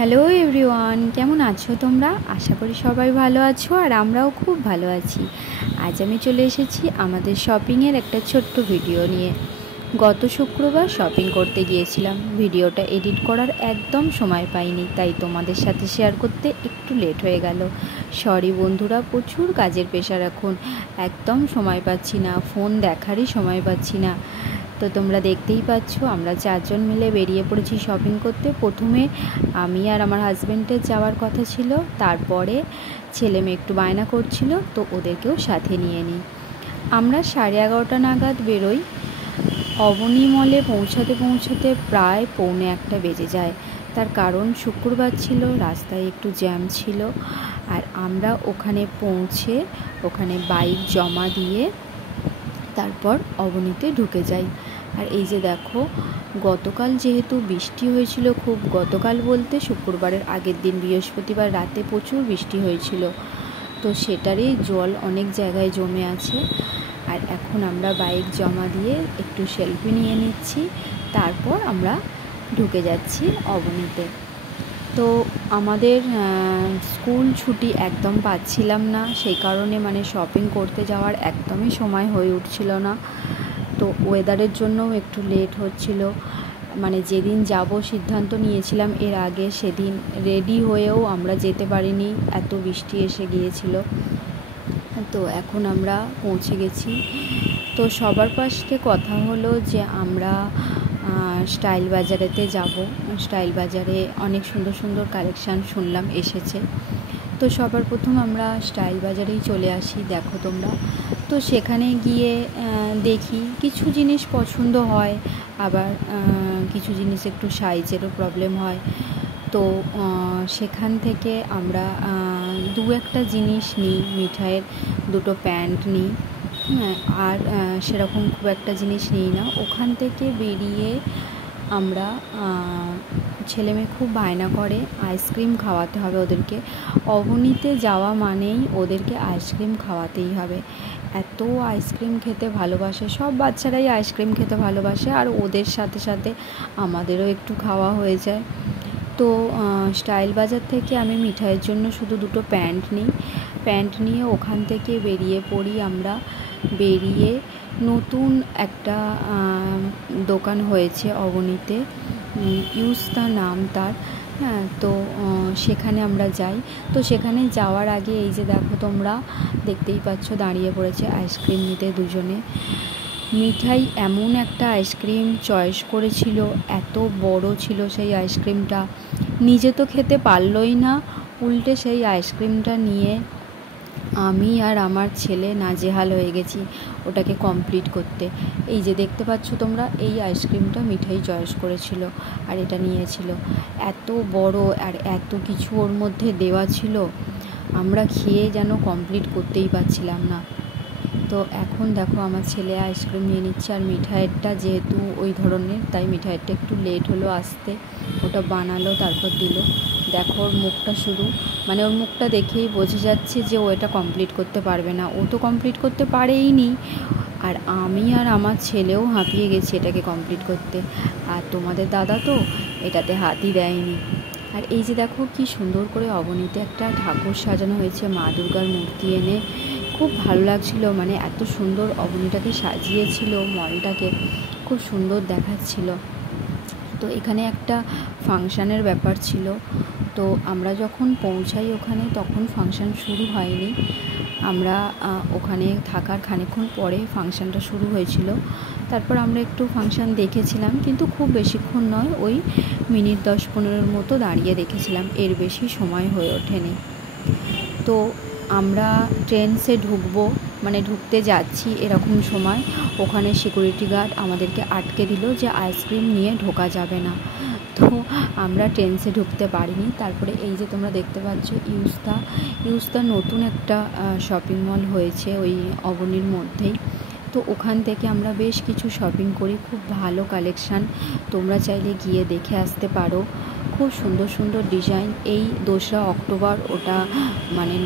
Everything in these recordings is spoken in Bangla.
হ্যালো এভরিওয়ান, কেমন আছো তোমরা? আশা করি সবাই ভালো আছো আর আমরাও খুব ভালো আছি। আজ আমি চলে এসেছি আমাদের শপিংয়ের একটা ছোট্ট ভিডিও নিয়ে। গত শুক্রবার শপিং করতে গিয়েছিলাম। ভিডিওটা এডিট করার একদম সময় পাইনি, তাই তোমাদের সাথে শেয়ার করতে একটু লেট হয়ে গেল। সরি বন্ধুরা, প্রচুর কাজের প্রেশার এখন, একদম সময় পাচ্ছি না, ফোন দেখারই সময় পাচ্ছি না। তো তোমরা দেখতেই পাচ্ছ আমরা চারজন মিলে বেরিয়ে পড়েছি শপিং করতে। প্রথমে আমি আর আমার হাজব্যান্ডের যাওয়ার কথা ছিল, তারপরে ছেলে মেয়ে একটু বায়না করছিল তো ওদেরকেও সাথে নিয়ে নিই। আমরা 11:30 নাগাদ বেরোই। অবনী মলে পৌঁছাতে পৌঁছাতে প্রায় 1:45 বেজে যায়। তার কারণ শুক্রবার ছিল, রাস্তায় একটু জ্যাম ছিল। আর আমরা ওখানে পৌঁছে ওখানে বাইক জমা দিয়ে তারপর অবনীতে ঢুকে যাই। আর এই যে দেখো, গতকাল যেহেতু বৃষ্টি হয়েছিল খুব, গতকাল বলতে শুক্রবারের আগের দিন বৃহস্পতিবার রাতে প্রচুর বৃষ্টি হয়েছিল, তো সেটারই জল অনেক জায়গায় জমে আছে। আর এখন আমরা বাইক জমা দিয়ে একটু সেলফি নিয়ে নিচ্ছি, তারপর আমরা ঢুকে যাচ্ছি অবনীতে। তো আমাদের স্কুল ছুটি একদম পাচ্ছিলাম না, সেই কারণে শপিং করতে যাওয়ার একদমই সময় হয়ে উঠছিল না। তো ওয়েদারের জন্যও একটু লেট হচ্ছিল। যেদিন যাব সিদ্ধান্ত নিয়েছিলাম এর আগে, সেদিন রেডি হয়েও আমরা যেতে পারিনি, এত বৃষ্টি এসে গিয়েছিল। তো এখন আমরা পৌঁছে গেছি। তো সবার পাশে কথা হলো যে আমরা স্টাইল বাজারেতে যাব। স্টাইল বাজারে অনেক সুন্দর সুন্দর কালেকশান শুনলাম এসেছে। তো সবার প্রথম আমরা স্টাইল বাজারেই চলে আসি। দেখো তোমরা, তো সেখানে গিয়ে দেখি কিছু জিনিস পছন্দ হয়, আবার কিছু জিনিস একটু সাইজেরও প্রবলেম হয়। তো সেখান থেকে আমরা দু একটা জিনিস নিই, মিঠাইয়ের দুটো প্যান্ট নিই, আর সেরকম খুব একটা জিনিস নিই না। ওখান থেকে বেরিয়ে আমরা ছেলেমেয়ে খুব বায়না করে আইসক্রিম খাওয়াতে হবে ওদেরকে। অবনীতে যাওয়া মানেই ওদেরকে আইসক্রিম খাওয়াতেই হবে। এত আইসক্রিম খেতে ভালোবাসে, সব বাচ্চারাই আইসক্রিম খেতে ভালোবাসে, আর ওদের সাথে সাথে আমাদেরও একটু খাওয়া হয়ে যায়। তো স্টাইল বাজার থেকে আমি মিঠাইয়ের জন্য শুধু দুটো প্যান্ট নিই। প্যান্ট নিয়ে ওখান থেকে বেরিয়ে পড়ি আমরা। বেরিয়ে নতুন একটা দোকান হয়েছে অবনীতে, ইউস্তা নাম তার। হ্যাঁ, তো সেখানে আমরা যাই। তো সেখানে যাওয়ার আগে এই যে দেখো তোমরা দেখতেই পাচ্ছ, দাঁড়িয়ে পড়েছে আইসক্রিম নিতে দুজনে। মিঠাই এমন একটা আইসক্রিম চয়েস করেছিল, এত বড় ছিল সেই আইসক্রিমটা, নিজে তো খেতে পারলই না, উল্টে সেই আইসক্রিমটা নিয়ে আমি আর আমার ছেলে নাজেহাল হয়ে গেছি ওটাকে কমপ্লিট করতে। এই যে দেখতে পাচ্ছ তোমরা, এই আইসক্রিমটা মিঠাই চয়েস করেছিল আর এটা নিয়েছিল। এত বড় আর এত কিছু ওর মধ্যে দেওয়া ছিল, আমরা খেয়ে যেন কমপ্লিট করতেই পারছিলাম না। তো এখন দেখো আমার ছেলে আইসক্রিম নিয়ে নিচ্ছে, আর মিঠাইয়েরটা যেহেতু ওই ধরনের, তাই মিঠাইয়েরটা একটু লেট হলো আসতে। ওটা বানালো তারপর দিল। দেখো ওর মুখটা শুধু, ওর মুখটা দেখেই বোঝা যাচ্ছে যে ও এটা কমপ্লিট করতে পারবে না। ও তো কমপ্লিট করতে পারেই নি, আর আমি আর আমার ছেলেও হাঁপিয়ে গেছি এটাকে কমপ্লিট করতে। আর তোমাদের দাদা তো এটাতে হাতই দেয়নি। আর এই যে দেখো কি সুন্দর করে অবনীতে একটা ঠাকুর সাজানো হয়েছে, মা দুর্গার মূর্তি এনে, খুব ভালো লাগছিল। এত সুন্দর অবনীটাকে সাজিয়েছিল, মলটাকে খুব সুন্দর দেখাচ্ছিল। তো এখানে একটা ফাংশানের ব্যাপার ছিল। তো আমরা যখন পৌঁছাই ওখানে, তখন ফাংশান শুরু হয়নি। আমরা ওখানে থাকার খানিকক্ষণ পরে ফাংশানটা শুরু হয়েছিল। তারপর আমরা একটু ফাংশান দেখেছিলাম, কিন্তু খুব বেশিক্ষণ নয়, ওই মিনিট 10-15 মতো দাঁড়িয়ে দেখেছিলাম, এর বেশি সময় হয়ে ওঠেনি। তো আমরা ট্রেন্সে ঢুকবো, ঢুকতে যাচ্ছি এরকম সময় ওখানে সিকিউরিটি গার্ড আমাদেরকে আটকে দিল যে আইসক্রিম নিয়ে ঢোকা যাবে না। তো আমরা ট্রেন্সে ঢুকতে পারিনি। তারপরে এই যে তোমরা দেখতে পাচ্ছ ইউস্তা নতুন একটা শপিং মল হয়েছে ওই অবনীর মধ্যেই। তো ওখান থেকে আমরা বেশ কিছু শপিং করি, খুব ভালো কালেকশান, তোমরা চাইলে গিয়ে দেখে আসতে পারো। খুব সুন্দর সুন্দর ডিজাইন। এই 2রা অক্টোবর ওটা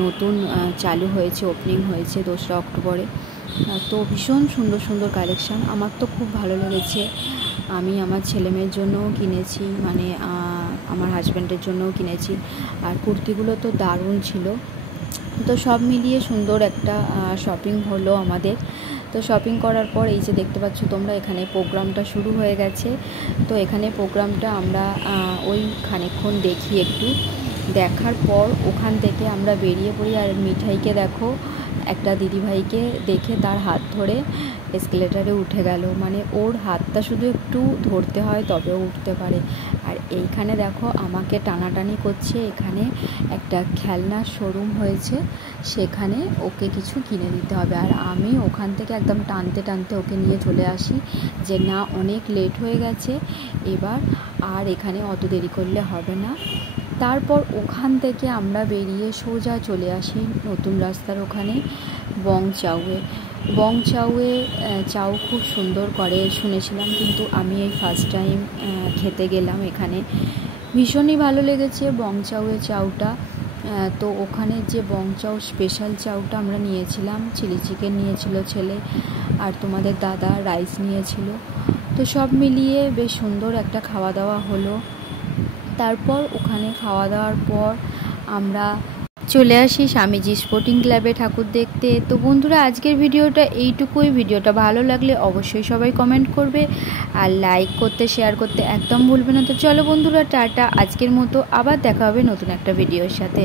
নতুন চালু হয়েছে, ওপেনিং হয়েছে 2রা অক্টোবরে। তো ভীষণ সুন্দর সুন্দর কালেকশান, আমার তো খুব ভালো লেগেছে। আমি আমার ছেলেমেয়ের জন্যও কিনেছি, আমার হাজব্যান্ডের জন্যও কিনেছি। আর কুর্তিগুলো তো দারুণ ছিল। তো সব মিলিয়ে সুন্দর একটা শপিং হলো আমাদের। তো শপিং করার পর এই যে দেখতে পাচ্ছ তোমরা, এখানে প্রোগ্রামটা শুরু হয়ে গেছে। তো এখানে প্রোগ্রামটা আমরা ওই খানিকক্ষণ দেখি, একটু দেখার পর ওখান থেকে আমরা বেরিয়ে পড়ি। আর মিঠাইকে দেখো, একটা দিদিভাইকে দেখে তার হাত ধরে এসকেলেটারে উঠে গেল। মানে ওর হাতটা শুধু একটু ধরতে হয় তবেও উঠতে পারে। আর এইখানে দেখো আমাকে টানাটানি করছে। এখানে একটা খেলনার শোরুম হয়েছে, সেখানে ওকে কিছু কিনে দিতে হবে। আর আমি ওখান থেকে একদম টানতে টানতে ওকে নিয়ে চলে আসি যে না, অনেক লেট হয়ে গেছে এবার, আর এখানে অত দেরি করলে হবে না। তারপর ওখান থেকে আমরা বেরিয়ে সোজা চলে আসি নতুন রাস্তার ওখানে বং চাউয়ে চাউ খুব সুন্দর করে শুনেছিলাম, কিন্তু আমি এই ফার্স্ট টাইম খেতে গেলাম এখানে। ভীষণই ভালো লেগেছে বং চাউয়ের চাউটা। তো ওখানে যে বং চাউ স্পেশাল চাউটা আমরা নিয়েছিলাম, চিলি চিকেন নিয়েছিল ছেলে, আর তোমাদের দাদা রাইস নিয়েছিল। তো সব মিলিয়ে বেশ সুন্দর একটা খাওয়া দাওয়া হলো। তারপর ওখানে খাওয়া দাওয়ার পর আমরা চলে আসি স্বামীজি স্পোর্টিং ক্লাবে ঠাকুর দেখতে। তো বন্ধুরা, আজকের ভিডিওটা এইটুকুই। ভিডিওটা ভালো লাগলে অবশ্যই সবাই কমেন্ট করবে আর লাইক করতে, শেয়ার করতে একদম ভুলবে না। তো চলো বন্ধুরা, টাটা। আজকের মতো আবার দেখা হবে নতুন একটা ভিডিওর সাথে।